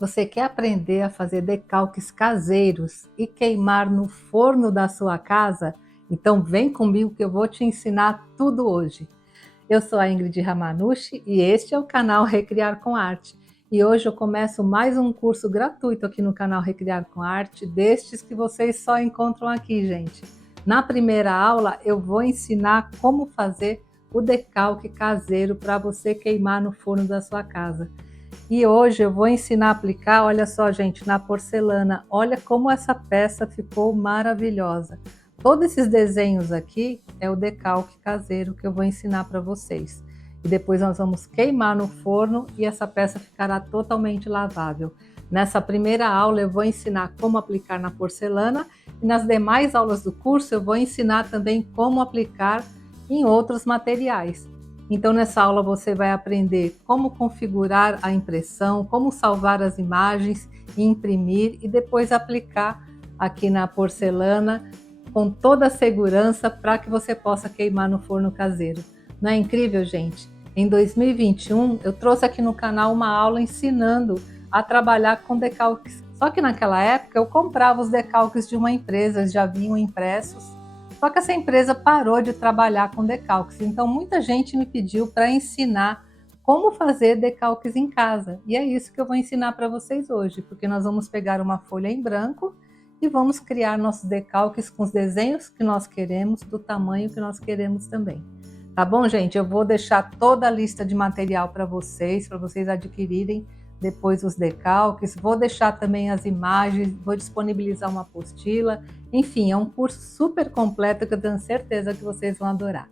Você quer aprender a fazer decalques caseiros e queimar no forno da sua casa? Então vem comigo que eu vou te ensinar tudo hoje. Eu sou a Ingrid Ramanushi e este é o canal Recriar com Arte. E hoje eu começo mais um curso gratuito aqui no canal Recriar com Arte, destes que vocês só encontram aqui, gente. Na primeira aula eu vou ensinar como fazer o decalque caseiro para você queimar no forno da sua casa. E hoje eu vou ensinar a aplicar, olha só gente, na porcelana. Olha como essa peça ficou maravilhosa. Todos esses desenhos aqui é o decalque caseiro que eu vou ensinar para vocês. E depois nós vamos queimar no forno e essa peça ficará totalmente lavável. Nessa primeira aula eu vou ensinar como aplicar na porcelana e nas demais aulas do curso eu vou ensinar também como aplicar em outros materiais. Então nessa aula você vai aprender como configurar a impressão, como salvar as imagens e imprimir e depois aplicar aqui na porcelana com toda a segurança para que você possa queimar no forno caseiro. Não é incrível, gente? Em 2021 eu trouxe aqui no canal uma aula ensinando a trabalhar com decalques. Só que naquela época eu comprava os decalques de uma empresa, já vinham impressos. Só que essa empresa parou de trabalhar com decalques, então muita gente me pediu para ensinar como fazer decalques em casa. E é isso que eu vou ensinar para vocês hoje, porque nós vamos pegar uma folha em branco e vamos criar nossos decalques com os desenhos que nós queremos, do tamanho que nós queremos também. Tá bom, gente? Eu vou deixar toda a lista de material para vocês adquirirem depois os decalques, vou deixar também as imagens, vou disponibilizar uma apostila, enfim, é um curso super completo que eu tenho certeza que vocês vão adorar.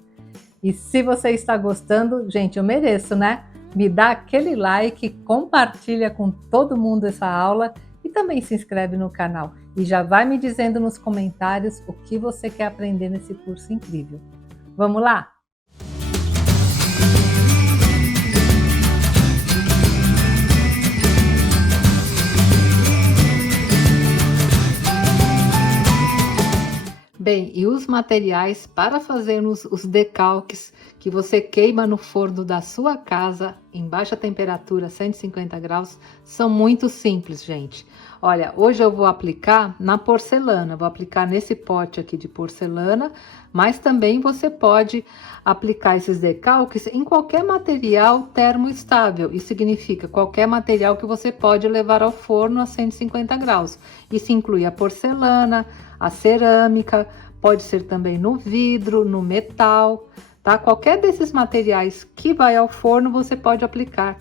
E se você está gostando, gente, eu mereço, né? Me dá aquele like, compartilha com todo mundo essa aula e também se inscreve no canal. E já vai me dizendo nos comentários o que você quer aprender nesse curso incrível. Vamos lá? Bem, e os materiais para fazermos os decalques que você queima no forno da sua casa em baixa temperatura, 150 graus, são muito simples, gente. Olha, hoje eu vou aplicar na porcelana, vou aplicar nesse pote aqui de porcelana, mas também você pode aplicar esses decalques em qualquer material termoestável. Isso significa qualquer material que você pode levar ao forno a 150 graus. Isso inclui a porcelana, a cerâmica, pode ser também no vidro, no metal, tá? Qualquer desses materiais que vai ao forno você pode aplicar.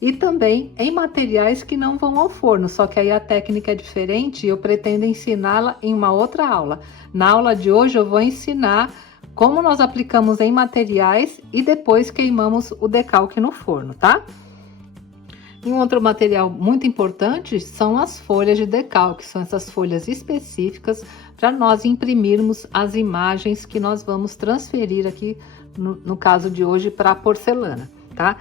E também em materiais que não vão ao forno, só que aí a técnica é diferente e eu pretendo ensiná-la em uma outra aula. Na aula de hoje eu vou ensinar como nós aplicamos em materiais e depois queimamos o decalque no forno, tá? E um outro material muito importante são as folhas de decalque, são essas folhas específicas para nós imprimirmos as imagens que nós vamos transferir aqui, no caso de hoje, para a porcelana, tá?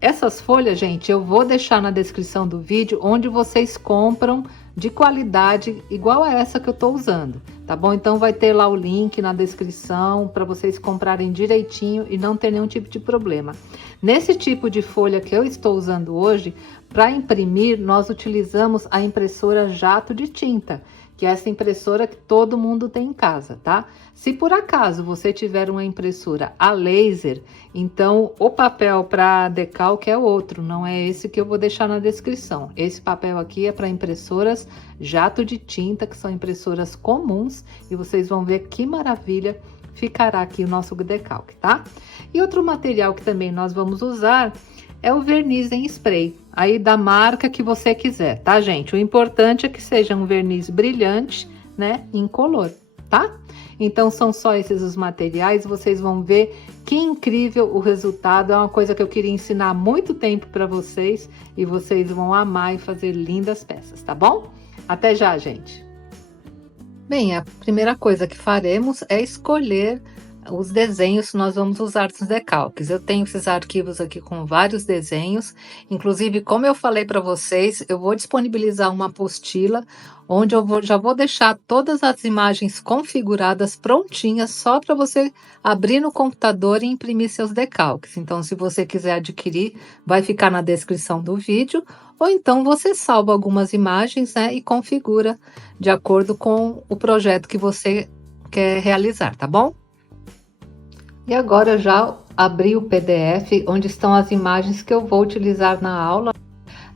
Essas folhas, gente, eu vou deixar na descrição do vídeo onde vocês compram de qualidade igual a essa que eu tô usando, tá bom? Então vai ter lá o link na descrição para vocês comprarem direitinho e não ter nenhum tipo de problema. Nesse tipo de folha que eu estou usando hoje, para imprimir, nós utilizamos a impressora jato de tinta, que é essa impressora que todo mundo tem em casa, tá? Se por acaso você tiver uma impressora a laser, então o papel para decalque é outro, não é esse que eu vou deixar na descrição. Esse papel aqui é para impressoras jato de tinta, que são impressoras comuns, e vocês vão ver que maravilha ficará aqui o nosso decalque, tá? E outro material que também nós vamos usar é o verniz em spray, aí da marca que você quiser, tá, gente? O importante é que seja um verniz brilhante, né, incolor, tá? Então são só esses os materiais, vocês vão ver que incrível o resultado, é uma coisa que eu queria ensinar há muito tempo para vocês e vocês vão amar e fazer lindas peças, tá bom? Até já, gente! Bem, a primeira coisa que faremos é escolher os desenhos que nós vamos usar nos decalques. Eu tenho esses arquivos aqui com vários desenhos, inclusive, como eu falei para vocês, eu vou disponibilizar uma apostila onde já vou deixar todas as imagens configuradas prontinhas só para você abrir no computador e imprimir seus decalques. Então, se você quiser adquirir, vai ficar na descrição do vídeo, ou então você salva algumas imagens, né, e configura de acordo com o projeto que você quer realizar, tá bom? E agora eu já abri o PDF onde estão as imagens que eu vou utilizar na aula,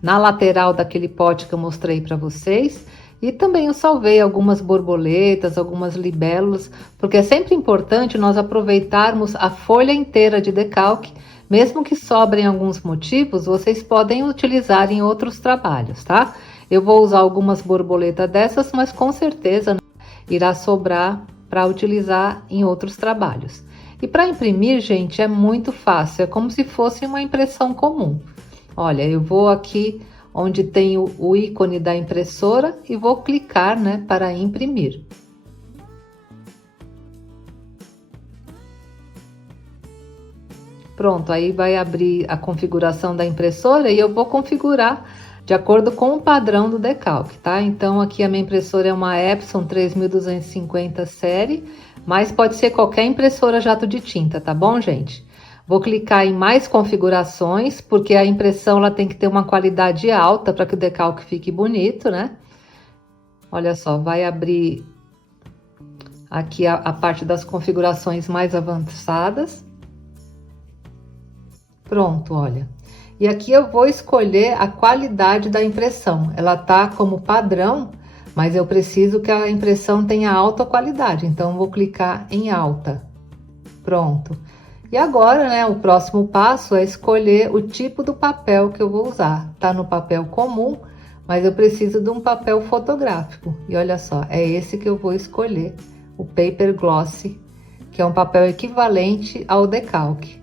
na lateral daquele pote que eu mostrei para vocês. E também eu salvei algumas borboletas, algumas libélulas, porque é sempre importante nós aproveitarmos a folha inteira de decalque, mesmo que sobrem alguns motivos, vocês podem utilizar em outros trabalhos, tá? Eu vou usar algumas borboletas dessas, mas com certeza irá sobrar para utilizar em outros trabalhos. E para imprimir, gente, é muito fácil, é como se fosse uma impressão comum. Olha, eu vou aqui onde tem o ícone da impressora e vou clicar, né, para imprimir. Pronto, aí vai abrir a configuração da impressora e eu vou configurar de acordo com o padrão do decalque, tá? Então, aqui a minha impressora é uma Epson 3250 série, mas pode ser qualquer impressora jato de tinta, tá bom, gente? Vou clicar em mais configurações, porque a impressão ela tem que ter uma qualidade alta para que o decalque fique bonito, né? Olha só, vai abrir aqui a parte das configurações mais avançadas. Pronto, olha. E aqui eu vou escolher a qualidade da impressão. Ela tá como padrão, mas eu preciso que a impressão tenha alta qualidade, então vou clicar em alta. Pronto. E agora, né, o próximo passo é escolher o tipo do papel que eu vou usar. Tá no papel comum, mas eu preciso de um papel fotográfico. E olha só, é esse que eu vou escolher, o Paper Gloss, que é um papel equivalente ao decalque.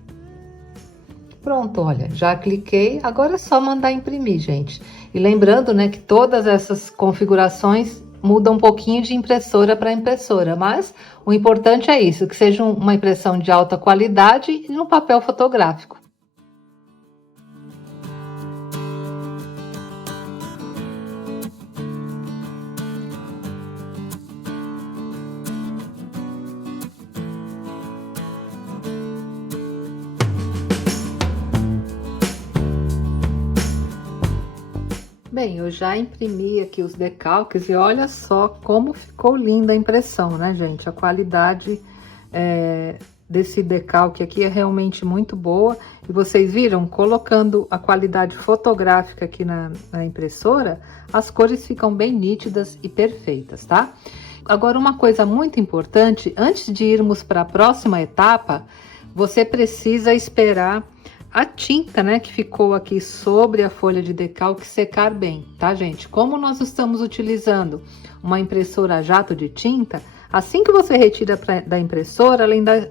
Pronto, olha, já cliquei, agora é só mandar imprimir, gente. E lembrando, né, que todas essas configurações mudam um pouquinho de impressora para impressora, mas o importante é isso, que seja uma impressão de alta qualidade e no papel fotográfico. Bem, eu já imprimi aqui os decalques e olha só como ficou linda a impressão, né, gente? A qualidade desse decalque aqui é realmente muito boa. E vocês viram, colocando a qualidade fotográfica aqui na impressora, as cores ficam bem nítidas e perfeitas, tá? Agora, uma coisa muito importante, antes de irmos para a próxima etapa, você precisa esperar a tinta, né, que ficou aqui sobre a folha de decalque secar bem, tá, gente? Como nós estamos utilizando uma impressora a jato de tinta, assim que você retira da impressora,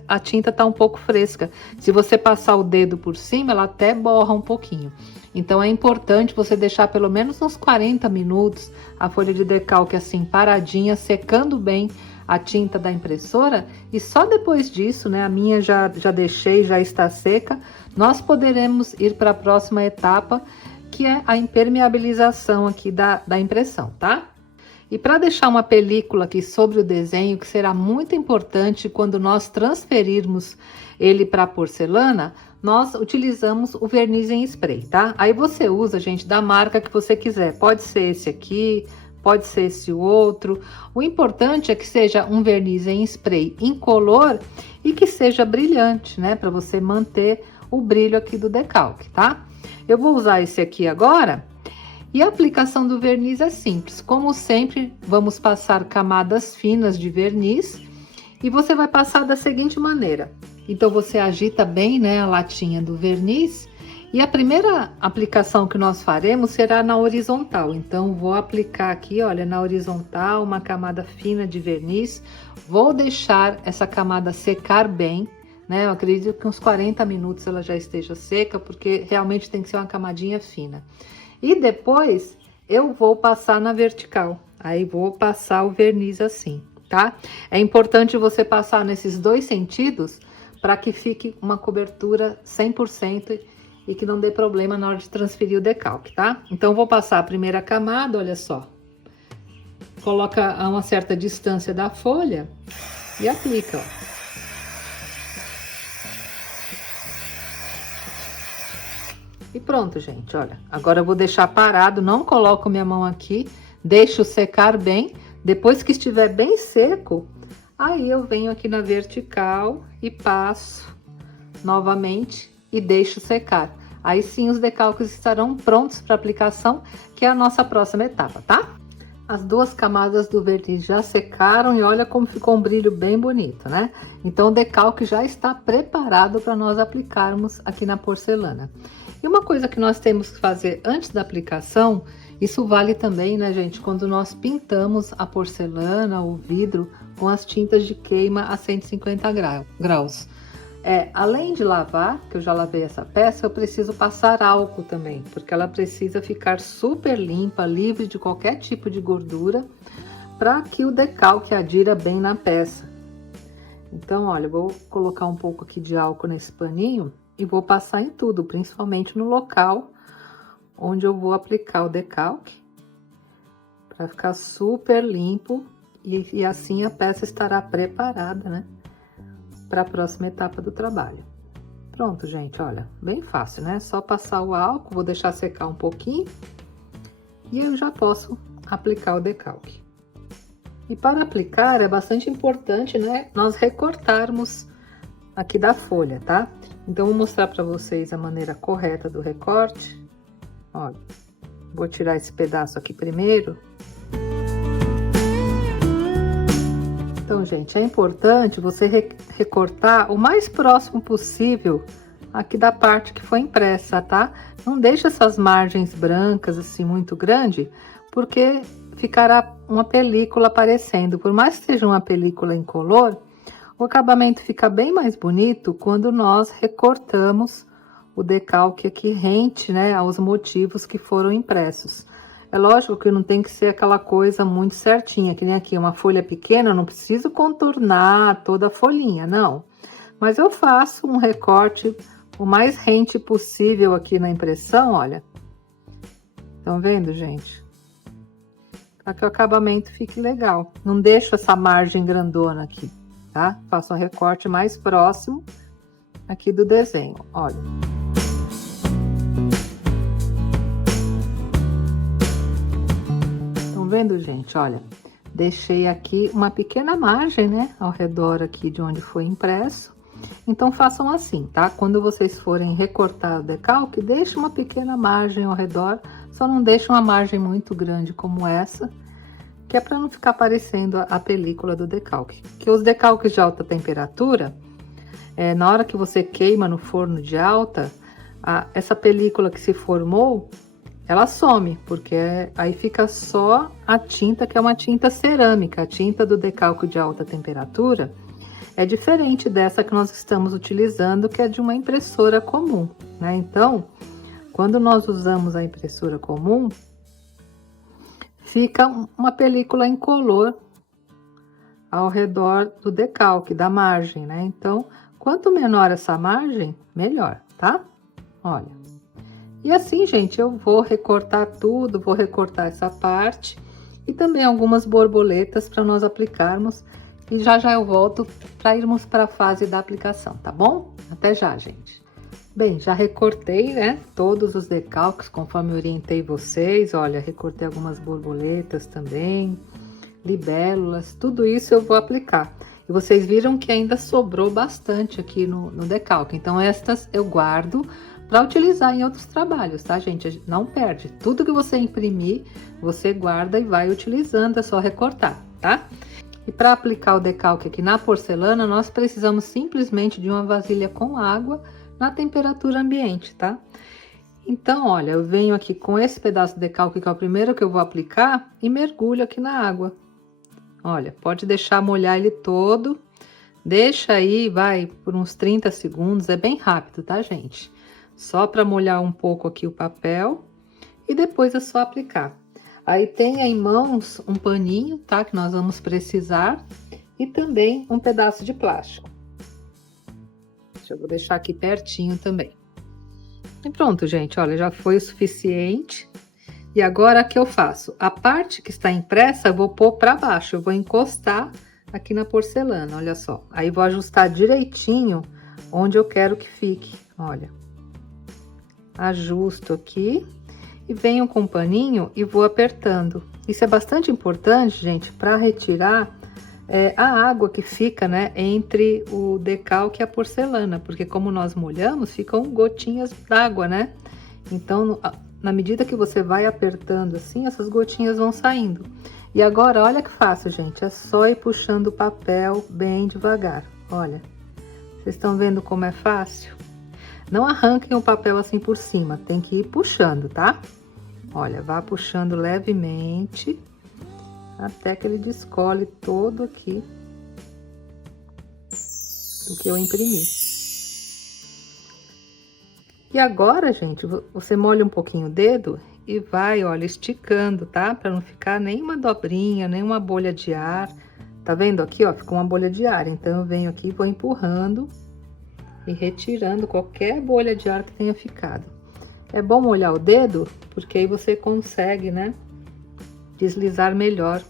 a tinta tá um pouco fresca. Se você passar o dedo por cima, ela até borra um pouquinho. Então, é importante você deixar pelo menos uns 40 minutos a folha de decalque assim paradinha, secando bem a tinta da impressora, e só depois disso, né, a minha já deixei, já está seca, nós poderemos ir para a próxima etapa, que é a impermeabilização aqui da impressão, tá? E para deixar uma película aqui sobre o desenho, que será muito importante quando nós transferirmos ele para a porcelana, nós utilizamos o verniz em spray, tá? Aí você usa, gente, da marca que você quiser, pode ser esse aqui, pode ser esse outro. O importante é que seja um verniz em spray incolor e que seja brilhante, né? Para você manter o brilho aqui do decalque, tá? Eu vou usar esse aqui agora. E a aplicação do verniz é simples. Como sempre, vamos passar camadas finas de verniz. E você vai passar da seguinte maneira. Então, você agita bem, né, a latinha do verniz. E a primeira aplicação que nós faremos será na horizontal. Então, vou aplicar aqui, olha, na horizontal, uma camada fina de verniz. Vou deixar essa camada secar bem, né? Eu acredito que uns 40 minutos ela já esteja seca, porque realmente tem que ser uma camadinha fina. E depois, eu vou passar na vertical. Aí, vou passar o verniz assim, tá? tá? É importante você passar nesses dois sentidos para que fique uma cobertura 100% e que não dê problema na hora de transferir o decalque, tá? Então, vou passar a primeira camada, olha só. Coloca a uma certa distância da folha e aplica, ó. E pronto, gente, olha. Agora eu vou deixar parado, não coloco minha mão aqui, deixo secar bem. Depois que estiver bem seco, aí eu venho aqui na vertical e passo novamente e deixo secar. Aí sim os decalques estarão prontos para aplicação, que é a nossa próxima etapa, tá? As duas camadas do verniz já secaram e olha como ficou um brilho bem bonito, né? Então o decalque já está preparado para nós aplicarmos aqui na porcelana. E uma coisa que nós temos que fazer antes da aplicação, isso vale também, né, gente, quando nós pintamos a porcelana ou vidro com as tintas de queima a 150 graus. Além de lavar, que eu já lavei essa peça, eu preciso passar álcool também, porque ela precisa ficar super limpa, livre de qualquer tipo de gordura, para que o decalque adira bem na peça. Então, olha, eu vou colocar um pouco aqui de álcool nesse paninho e vou passar em tudo, principalmente no local onde eu vou aplicar o decalque, para ficar super limpo e assim a peça estará preparada, né, para a próxima etapa do trabalho. Pronto, gente, olha, bem fácil, né? Só passar o álcool, vou deixar secar um pouquinho e eu já posso aplicar o decalque. E para aplicar é bastante importante, né, nós recortarmos aqui da folha, tá? Então, vou mostrar para vocês a maneira correta do recorte. Olha, vou tirar esse pedaço aqui primeiro. Então, gente, é importante você recortar o mais próximo possível aqui da parte que foi impressa, tá? Não deixa essas margens brancas assim muito grande, porque ficará uma película aparecendo. Por mais que seja uma película incolor, o acabamento fica bem mais bonito quando nós recortamos o decalque aqui rente, né, aos motivos que foram impressos. É lógico que não tem que ser aquela coisa muito certinha, que nem aqui, uma folha pequena, eu não preciso contornar toda a folhinha, não. Mas eu faço um recorte o mais rente possível aqui na impressão, olha. Estão vendo, gente? Para que o acabamento fique legal. Não deixo essa margem grandona aqui, tá? Faço um recorte mais próximo aqui do desenho, olha. Vendo, gente, olha, deixei aqui uma pequena margem, né, ao redor aqui de onde foi impresso. Então, façam assim, tá? Quando vocês forem recortar o decalque, deixe uma pequena margem ao redor, só não deixe uma margem muito grande como essa, que é para não ficar aparecendo a película do decalque. Que os decalques de alta temperatura, na hora que você queima no forno de alta, essa película que se formou, ela some, porque aí fica só a tinta, que é uma tinta cerâmica. A tinta do decalque de alta temperatura é diferente dessa que nós estamos utilizando, que é de uma impressora comum, né? Então, quando nós usamos a impressora comum, fica uma película incolor ao redor do decalque, da margem, né? Então, quanto menor essa margem, melhor, tá? Olha. E assim, gente, eu vou recortar tudo, vou recortar essa parte e também algumas borboletas para nós aplicarmos. E já eu volto para irmos para a fase da aplicação, tá bom? Até já, gente. Bem, já recortei, né, todos os decalques conforme eu orientei vocês. Olha, recortei algumas borboletas também, libélulas, tudo isso eu vou aplicar. E vocês viram que ainda sobrou bastante aqui no decalque. Então, estas eu guardo para utilizar em outros trabalhos, tá, gente? Não perde. Tudo que você imprimir, você guarda e vai utilizando, é só recortar, tá? E para aplicar o decalque aqui na porcelana, nós precisamos simplesmente de uma vasilha com água na temperatura ambiente, tá? Então, olha, eu venho aqui com esse pedaço de decalque, que é o primeiro que eu vou aplicar, e mergulho aqui na água. Olha, pode deixar molhar ele todo, deixa aí, vai, por uns 30 segundos, é bem rápido, tá, gente? Só para molhar um pouco aqui o papel e depois é só aplicar. Aí tem em mãos um paninho, tá? Que nós vamos precisar. e também um pedaço de plástico. Eu vou deixar aqui pertinho também. E pronto, gente, olha, já foi o suficiente. E agora o que eu faço? A parte que está impressa eu vou pôr para baixo, eu vou encostar aqui na porcelana, olha só. Aí vou ajustar direitinho onde eu quero que fique, olha. Ajusto aqui e venho com o paninho e vou apertando. Isso é bastante importante, gente, para retirar a água que fica, né, entre o decalque e a porcelana, porque como nós molhamos, ficam gotinhas d'água, né? Então, na medida que você vai apertando assim, essas gotinhas vão saindo. E agora, olha que fácil, gente, é só ir puxando o papel bem devagar, olha. Vocês estão vendo como é fácil? Não arranquem o papel assim por cima, tem que ir puxando, tá? Olha, vá puxando levemente, até que ele descole todo aqui do que eu imprimi. E agora, gente, você molha um pouquinho o dedo e vai, olha, esticando, tá? Para não ficar nenhuma dobrinha, nenhuma bolha de ar. Tá vendo aqui, ó? Ficou uma bolha de ar. Então, eu venho aqui e vou empurrando e retirando qualquer bolha de ar que tenha ficado. É bom molhar o dedo, porque aí você consegue, né, deslizar melhor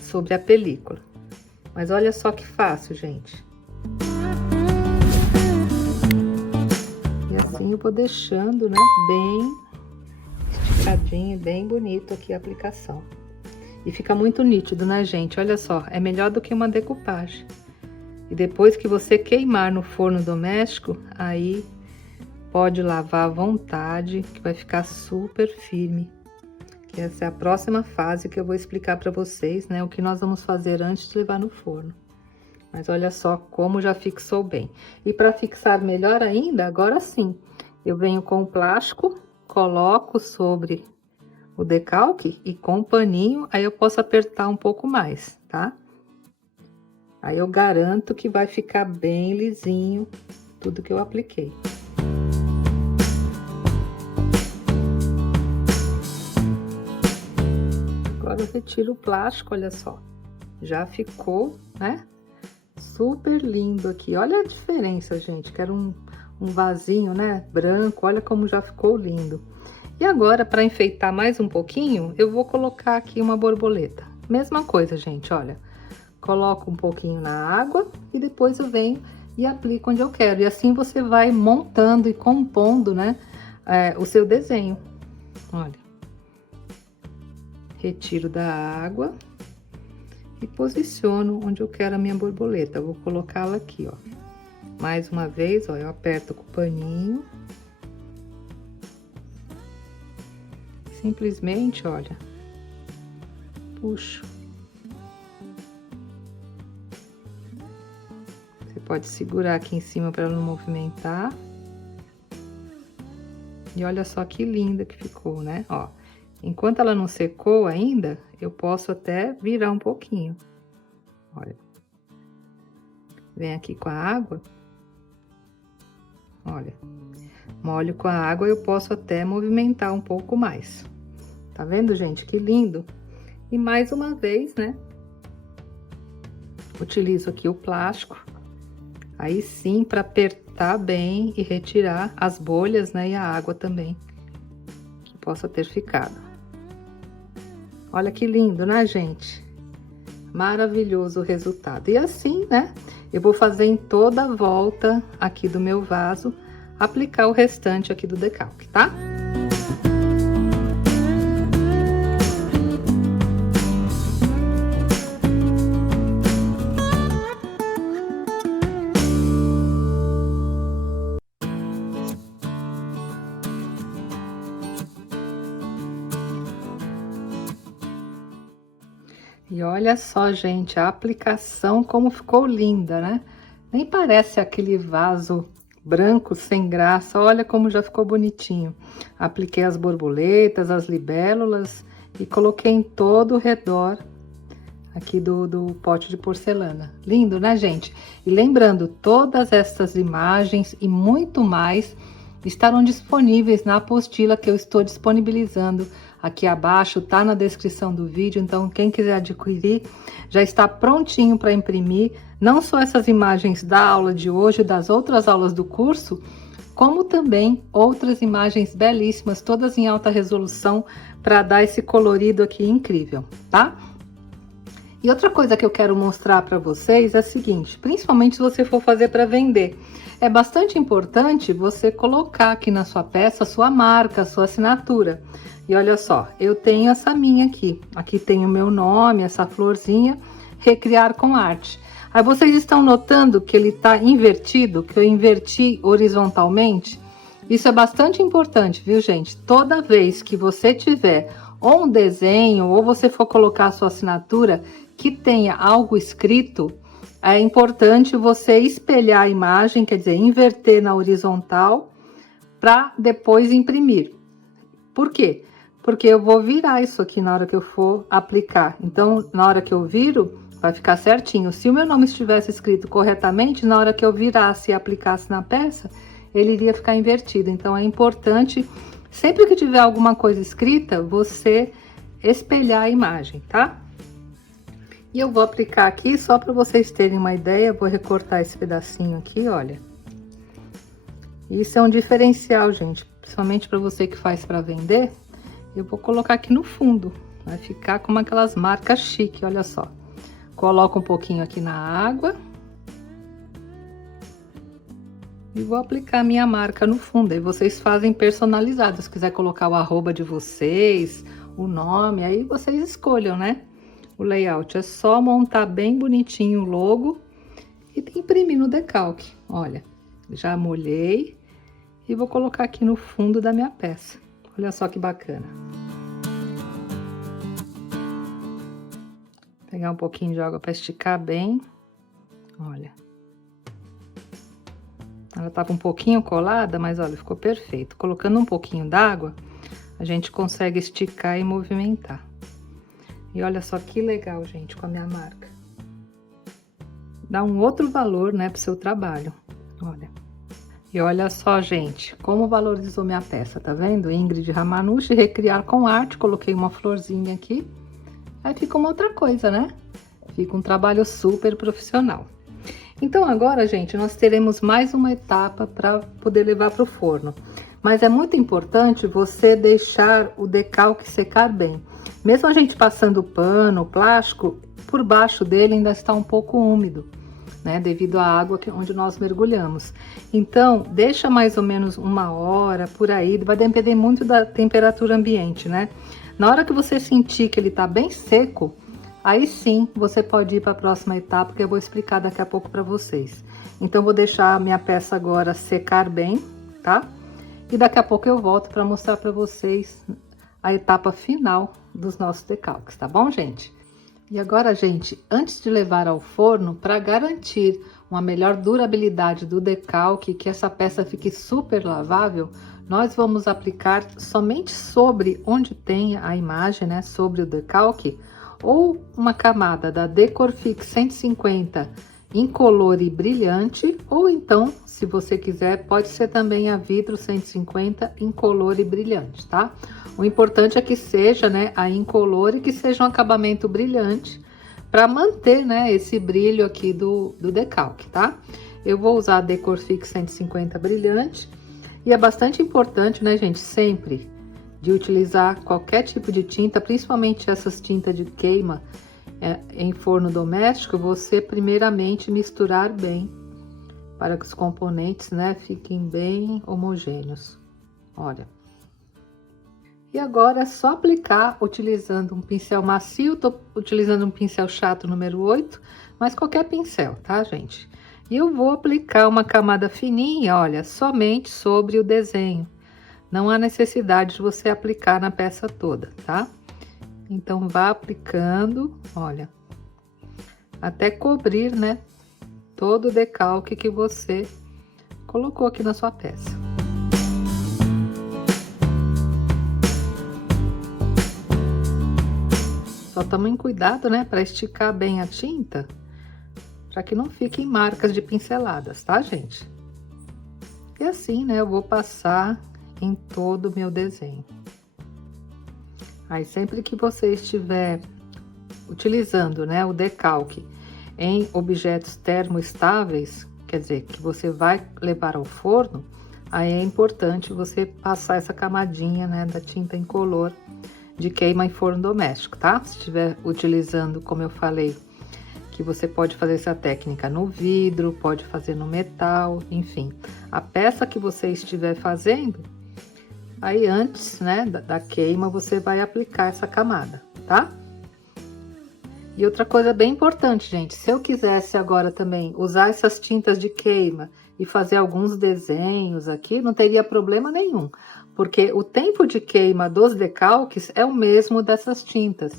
sobre a película. Mas olha só que fácil, gente. E assim eu vou deixando, né, bem esticadinho, bem bonito aqui a aplicação. E fica muito nítido, né, gente? Olha só, é melhor do que uma decupagem. E depois que você queimar no forno doméstico, aí pode lavar à vontade, que vai ficar super firme. Essa é a próxima fase que eu vou explicar para vocês, né? O que nós vamos fazer antes de levar no forno. Mas olha só como já fixou bem. E para fixar melhor ainda, agora sim, eu venho com o plástico, coloco sobre o decalque e com o paninho, aí eu posso apertar um pouco mais, tá? Aí eu garanto que vai ficar bem lisinho tudo que eu apliquei. Agora eu retiro o plástico, olha só. Já ficou, né? Super lindo aqui. Olha a diferença, gente. Que era um vasinho, né? Branco. Olha como já ficou lindo. E agora, para enfeitar mais um pouquinho, eu vou colocar aqui uma borboleta. Mesma coisa, gente, olha. Coloco um pouquinho na água e depois eu venho e aplico onde eu quero. E assim você vai montando e compondo, né? O seu desenho. Olha. Retiro da água e posiciono onde eu quero a minha borboleta. Eu vou colocá-la aqui, ó. Mais uma vez, ó, eu aperto com o paninho. Simplesmente, olha, puxo. Você pode segurar aqui em cima para ela não movimentar. E olha só que linda que ficou, né? Ó. Enquanto ela não secou ainda, eu posso até virar um pouquinho. Olha. Vem aqui com a água. Olha. Molho com a água, eu posso até movimentar um pouco mais. Tá vendo, gente? Que lindo. E mais uma vez, né? Utilizo aqui o plástico. Aí sim, para apertar bem e retirar as bolhas, né? E a água também. Que possa ter ficado. Olha que lindo, né, gente? Maravilhoso o resultado. E assim, né, eu vou fazer em toda a volta aqui do meu vaso, aplicar o restante aqui do decalque, tá? E olha só, gente, a aplicação como ficou linda, né? Nem parece aquele vaso branco sem graça, olha como já ficou bonitinho. Apliquei as borboletas, as libélulas e coloquei em todo o redor aqui do pote de porcelana. Lindo, né, gente? E lembrando, todas essas imagens e muito mais estarão disponíveis na apostila que eu estou disponibilizando aqui abaixo, tá na descrição do vídeo. Então, quem quiser adquirir, já está prontinho para imprimir, não só essas imagens da aula de hoje, das outras aulas do curso, como também outras imagens belíssimas, todas em alta resolução, para dar esse colorido aqui incrível, tá? E outra coisa que eu quero mostrar para vocês é a seguinte, principalmente se você for fazer para vender, é bastante importante você colocar aqui na sua peça a sua marca, a sua assinatura. E olha só, eu tenho essa minha aqui tem o meu nome, essa florzinha, Recriar com Arte. Aí vocês estão notando que ele está invertido, que eu inverti horizontalmente? Isso é bastante importante, viu, gente? Toda vez que você tiver ou um desenho, ou você for colocar a sua assinatura, que tenha algo escrito, é importante você espelhar a imagem, quer dizer, inverter na horizontal, para depois imprimir. Por quê? Porque eu vou virar isso aqui na hora que eu for aplicar. Então, na hora que eu viro, vai ficar certinho. Se o meu nome estivesse escrito corretamente, na hora que eu virasse e aplicasse na peça, ele iria ficar invertido. Então, é importante, sempre que tiver alguma coisa escrita, você espelhar a imagem, tá? E eu vou aplicar aqui, só para vocês terem uma ideia, vou recortar esse pedacinho aqui, olha. Isso é um diferencial, gente, principalmente para você que faz para vender. Eu vou colocar aqui no fundo, vai ficar como aquelas marcas chique, olha só. Coloco um pouquinho aqui na água. E vou aplicar a minha marca no fundo, aí vocês fazem personalizado, se quiser colocar o arroba de vocês, o nome, aí vocês escolham, né? O layout é só montar bem bonitinho o logo e imprimir no decalque. Olha, já molhei e vou colocar aqui no fundo da minha peça. Olha só que bacana. Pegar um pouquinho de água para esticar bem. Olha. Ela tava um pouquinho colada, mas olha, ficou perfeito. Colocando um pouquinho d'água, a gente consegue esticar e movimentar. E olha só que legal, gente, com a minha marca. Dá um outro valor, né, pro seu trabalho. Olha. E olha só, gente, como valorizou minha peça, tá vendo? Ingrid Ramanuchi, Recriar com Arte. Coloquei uma florzinha aqui. Aí fica uma outra coisa, né? Fica um trabalho super profissional. Então, agora, gente, nós teremos mais uma etapa para poder levar para o forno. Mas é muito importante você deixar o decalque secar bem. Mesmo a gente passando o pano, o plástico, por baixo dele ainda está um pouco úmido, né? Devido à água onde nós mergulhamos. Então, deixa mais ou menos 1 hora por aí, vai depender muito da temperatura ambiente, né? Na hora que você sentir que ele tá bem seco, aí sim você pode ir para a próxima etapa, que eu vou explicar daqui a pouco para vocês. Então, vou deixar a minha peça agora secar bem, tá? E daqui a pouco eu volto para mostrar para vocês a etapa final dos nossos decalques, tá bom, gente? E agora, gente, antes de levar ao forno, para garantir uma melhor durabilidade do decalque, que essa peça fique super lavável, nós vamos aplicar somente sobre onde tem a imagem, né, sobre o decalque, ou uma camada da Decorfix 150 incolor e brilhante, ou então, se você quiser, pode ser também a vidro 150 incolor e brilhante, tá? O importante é que seja, né, a incolor e que seja um acabamento brilhante, para manter, né, esse brilho aqui do decalque, tá? Eu vou usar a Decorfix 150 brilhante, e é bastante importante, né, gente, sempre de utilizar qualquer tipo de tinta, principalmente essas tintas de queima, em forno doméstico, você primeiramente misturar bem para que os componentes, né, fiquem bem homogêneos. Olha. E agora é só aplicar utilizando um pincel macio, tô utilizando um pincel chato número 8, mas qualquer pincel, tá, gente? E eu vou aplicar uma camada fininha, olha, somente sobre o desenho. Não há necessidade de você aplicar na peça toda, tá? Então, vá aplicando, olha, até cobrir, né, todo o decalque que você colocou aqui na sua peça. Só tomem cuidado, né, para esticar bem a tinta, para que não fiquem marcas de pinceladas, tá, gente? E assim, né, eu vou passar em todo o meu desenho. Aí, sempre que você estiver utilizando, né, o decalque em objetos termoestáveis, quer dizer, que você vai levar ao forno, aí é importante você passar essa camadinha, né, da tinta incolor de queima em forno doméstico, tá? Se estiver utilizando, como eu falei, que você pode fazer essa técnica no vidro, pode fazer no metal, enfim. A peça que você estiver fazendo, aí antes, né, da queima, você vai aplicar essa camada, tá? E outra coisa bem importante, gente, se eu quisesse agora também usar essas tintas de queima e fazer alguns desenhos aqui, não teria problema nenhum, porque o tempo de queima dos decalques é o mesmo dessas tintas.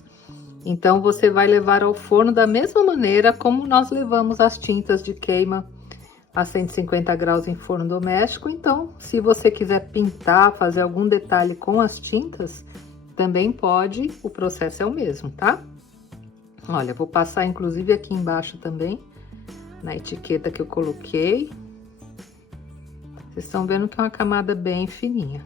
Então, você vai levar ao forno da mesma maneira como nós levamos as tintas de queima a 150 graus em forno doméstico. Então, se você quiser pintar, fazer algum detalhe com as tintas, também pode, o processo é o mesmo, tá? Olha, vou passar inclusive aqui embaixo também, na etiqueta que eu coloquei. Vocês estão vendo que é uma camada bem fininha.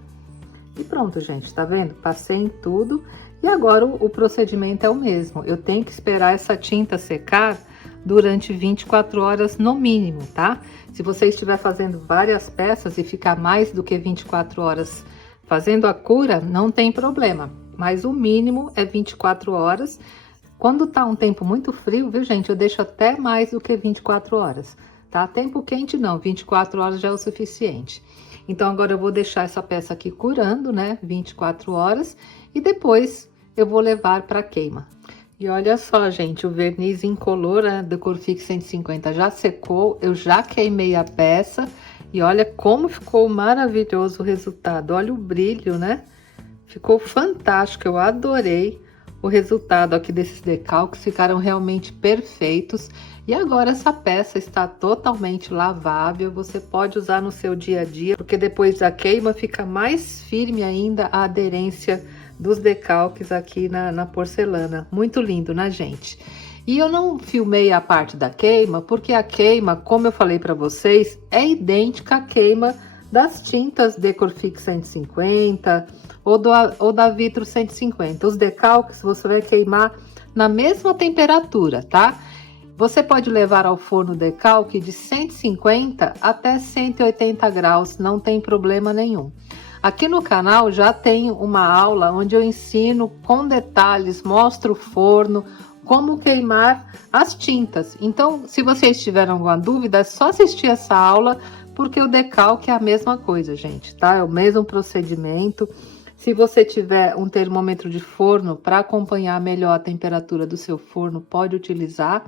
E pronto, gente, tá vendo? Passei em tudo. E agora o procedimento é o mesmo. Eu tenho que esperar essa tinta secar durante 24 horas no mínimo, tá? Se você estiver fazendo várias peças e ficar mais do que 24 horas fazendo a cura, não tem problema. Mas o mínimo é 24 horas. Quando tá um tempo muito frio, viu, gente? Eu deixo até mais do que 24 horas, tá? Tempo quente não, 24 horas já é o suficiente. Então, agora eu vou deixar essa peça aqui curando, né? 24 horas. E depois eu vou levar para queima. E olha só, gente, o verniz incolor, né, do Corfix 150 já secou. Eu já queimei a peça. E olha como ficou maravilhoso o resultado. Olha o brilho, né? Ficou fantástico, eu adorei. O resultado aqui desses decalques ficaram realmente perfeitos. E agora essa peça está totalmente lavável, você pode usar no seu dia a dia, porque depois da queima fica mais firme ainda a aderência dos decalques aqui na porcelana. Muito lindo, né, gente? E eu não filmei a parte da queima, porque a queima, como eu falei para vocês, é idêntica à queima das tintas Decorfix 150 ou da Vitro 150. Os decalques você vai queimar na mesma temperatura, tá? Você pode levar ao forno decalque de 150 até 180 graus, não tem problema nenhum. Aqui no canal já tem uma aula onde eu ensino com detalhes, mostro o forno, como queimar as tintas. Então, se vocês tiverem alguma dúvida, é só assistir essa aula, porque o decalque é a mesma coisa, gente, tá? É o mesmo procedimento. Se você tiver um termômetro de forno para acompanhar melhor a temperatura do seu forno, pode utilizar.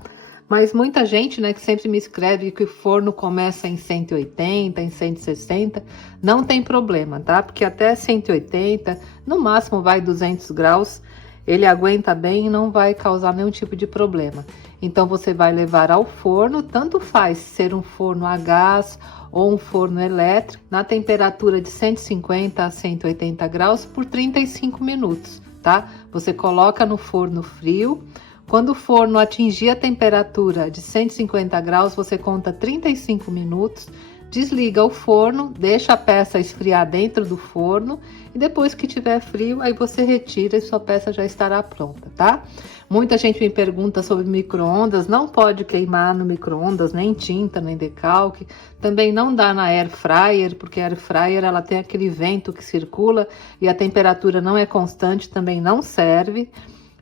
Mas muita gente, né, que sempre me escreve que o forno começa em 180, em 160, não tem problema, tá? Porque até 180, no máximo vai 200 graus, ele aguenta bem e não vai causar nenhum tipo de problema. Então, você vai levar ao forno, tanto faz ser um forno a gás ou um forno elétrico, na temperatura de 150 a 180 graus por 35 minutos, tá? Você coloca no forno frio. Quando o forno atingir a temperatura de 150 graus, você conta 35 minutos, desliga o forno, deixa a peça esfriar dentro do forno e depois que tiver frio, aí você retira e sua peça já estará pronta, tá? Muita gente me pergunta sobre micro-ondas, não pode queimar no micro-ondas, nem tinta, nem decalque. Também não dá na air fryer, porque a air fryer ela tem aquele vento que circula e a temperatura não é constante, também não serve.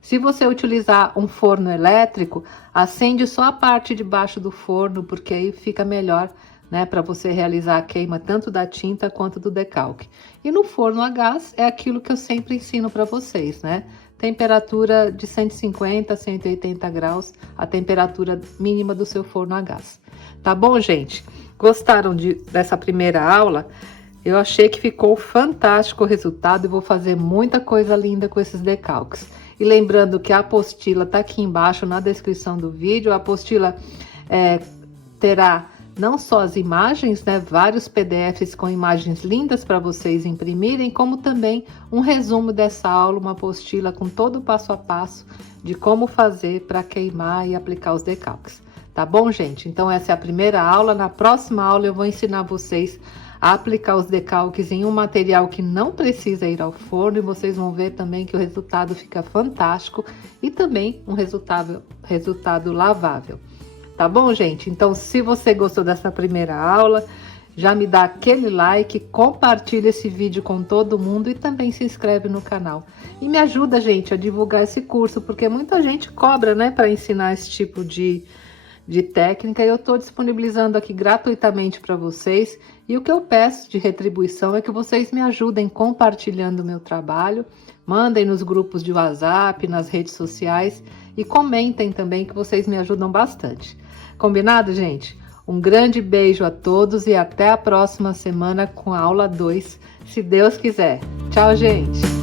Se você utilizar um forno elétrico, acende só a parte de baixo do forno, porque aí fica melhor, né, para você realizar a queima tanto da tinta quanto do decalque. E no forno a gás é aquilo que eu sempre ensino para vocês, né? Temperatura de 150 a 180 graus, a temperatura mínima do seu forno a gás. Tá bom, gente? Gostaram dessa primeira aula? Eu achei que ficou fantástico o resultado e vou fazer muita coisa linda com esses decalques. E lembrando que a apostila tá aqui embaixo na descrição do vídeo. A apostila terá não só as imagens, né, vários PDFs com imagens lindas para vocês imprimirem, como também um resumo dessa aula, uma apostila com todo o passo a passo de como fazer para queimar e aplicar os decalques. Tá bom, gente? Então essa é a primeira aula. Na próxima aula eu vou ensinar vocês aplicar os decalques em um material que não precisa ir ao forno e vocês vão ver também que o resultado fica fantástico e também um resultado lavável. Tá bom, gente? Então, se você gostou dessa primeira aula, já me dá aquele like, compartilha esse vídeo com todo mundo e também se inscreve no canal. E me ajuda, gente, a divulgar esse curso, porque muita gente cobra, né, para ensinar esse tipo de técnica, e eu estou disponibilizando aqui gratuitamente para vocês. E o que eu peço de retribuição é que vocês me ajudem compartilhando o meu trabalho, mandem nos grupos de WhatsApp, nas redes sociais e comentem também, que vocês me ajudam bastante. Combinado, gente? Um grande beijo a todos e até a próxima semana com a aula 2, se Deus quiser. Tchau, gente!